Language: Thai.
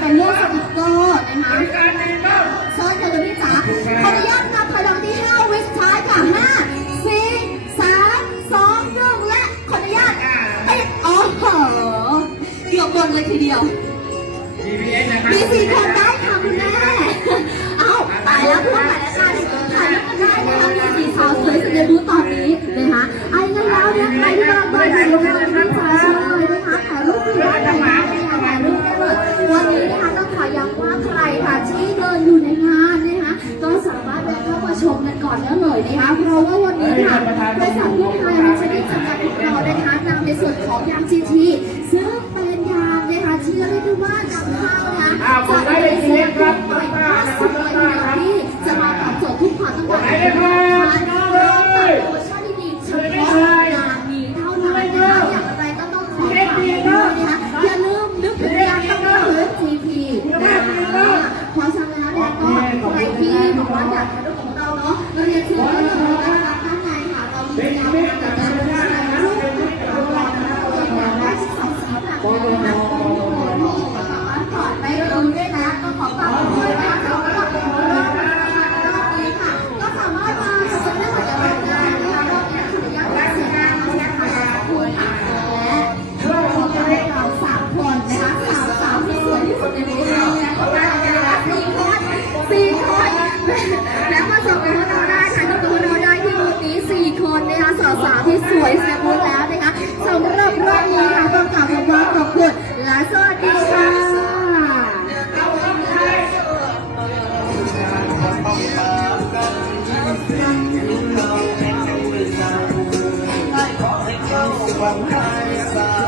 เป็นเรื่องสติกเกอร์นะคะบริการดีมากเชิญค่ะคุณพี่จ๋าขออนุญาตนับถอยหลังที่5วิสุดท้ายค่ะ5 4 3 2 1และขออนุญาตเอ้ยโอ้โหเกือบบนเลยทีเดียว GPS นะครับมีสี่คนได้ค่ะคุณแม่ เอ้าตายแล้วพวกถ่ายแล้วกันถ่ายแล้วกันได้นะคะมีสี่สาวสวยสุดในบูธตอนนี้นะคะไอ้งั้นแล้วเนี่ยใครที่กำลังมาอยู่ในบูธที่จ๋า ยนะคะเพราะว่าวันนี้ค่ะบริษัทที่ไทยราชนิดจำกัดของเรานะคะนำในส่วนของยางจีทีซึ่งเป็นยางนะคะที่เรียกได้ว่านำเข้านะคะอ้าวผมได้เซียวครับปล่อยมาสุดเลยนะคะที่จะมาตอบโจทย์ทุกความต้องการของลูกค้าพร้อมกับโปรโมชั่นดีๆเฉพาะงานนี้เท่านั้นนะคะอย่างไรก็ต้องขอฝากด้วยนะคะอย่าลืมนึกถึงยางต้องซื้อ TP นะคะเพราะฉะนั้นแล้วก็ใครที่บอกว่าอยากถ่ายรูปของ เราเนาะเราเรียนเชิญได้เลยนะคะข้างในค่ะเรามียางมาแต่ละรูปของเระคะเราอยากได้สองสีแบบนี้น วังไทยสา